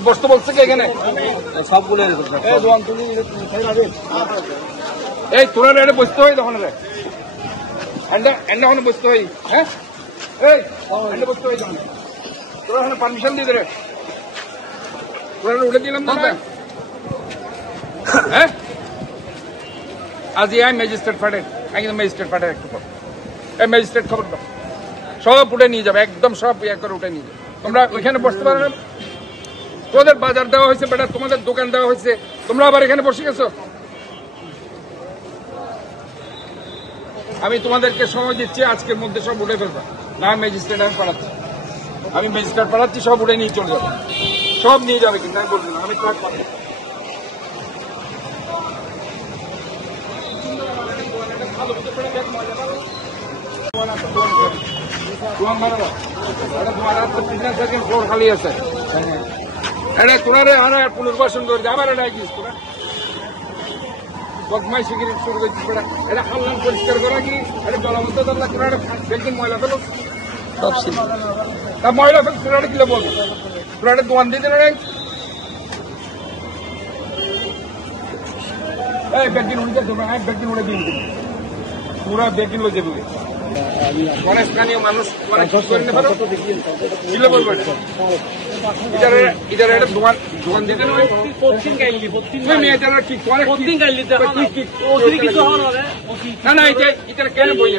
বসতে বলছে কি এখানে সবগুলো এই তোরা রে বসতে হয় তখন রে এন্ডা ওখানে বসতে হয় হ্যাঁ এই এন্ডা বসতে হয় তখন তোরা ওখানে পারমিশন দিয়ে দে রে তোরা উঠে দিলাম না হ্যাঁ আজ এই ম্যাজিস্ট্রেট ফাটে একদম ম্যাজিস্ট্রেট ফাটে একটু পর এই ম্যাজিস্ট্রেট খবর দাও সব উঠে নিয়ে যাবে একদম সব ইয়ে করে উঠে নিয়ে যাবে তোমরা ওইখানে বসতে পারো না তোদের বাজার দেওয়া হয়েছে বেটা তোমাদের দোকান দেওয়া হয়েছে তোমরা আবার এখানে বসে গেছো আমি তোমাদেরকে সময় দিচ্ছি আজকের মধ্যে সব উঠে ফেলবা না ম্যাজিস্ট্রেট আমি ম্যাজিস্ট্রেট পাঠাচ্ছি সব উঠে নিয়ে চলে যাবে সব নিয়ে যাবে কিন্তু আমি বলবো না আমি ট্রাক পাবো খালি আছে এটা তোরা রে আর পুনর্বাসন করে আবার এটা গিয়েছিস তোরা বদমাই শিখির শুরু করছিস এটা খাল্লাম পরিষ্কার করা কি এটা জলবদ্ধ তোরা তোরা একদিন ময়লা ফেলো তা ময়লা ফেল তোরা কিলো বলবো তোরা একটা দোয়ান দিয়ে দেন এই ব্যাগদিন উঠে তোমরা এক ব্যাগদিন উঠে দিন পুরা ব্যাগদিন লো যাবে অনেক স্থানীয় মানুষ ইধারে একটা দোকান দিতে না না এটা কেন বই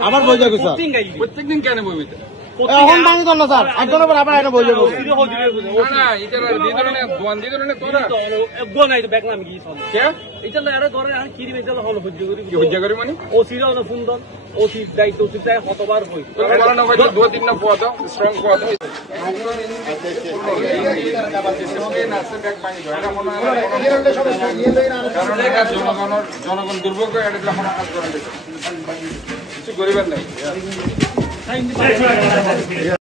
আমার বই যাবে প্রত্যেকদিন কেন বই এখন ভাঙি তো না স্যার একজনের পর আবার এটা বই যাবো না এটা দোকান দিতে তোরা হজ্জা করি মানে ওসির দায়িত্ব কতবার হই দু তিন না পোয়া দাও স্ট্রং পোয়া দাও জনগণ দুর্ভোগ কিছু গরিবের নাই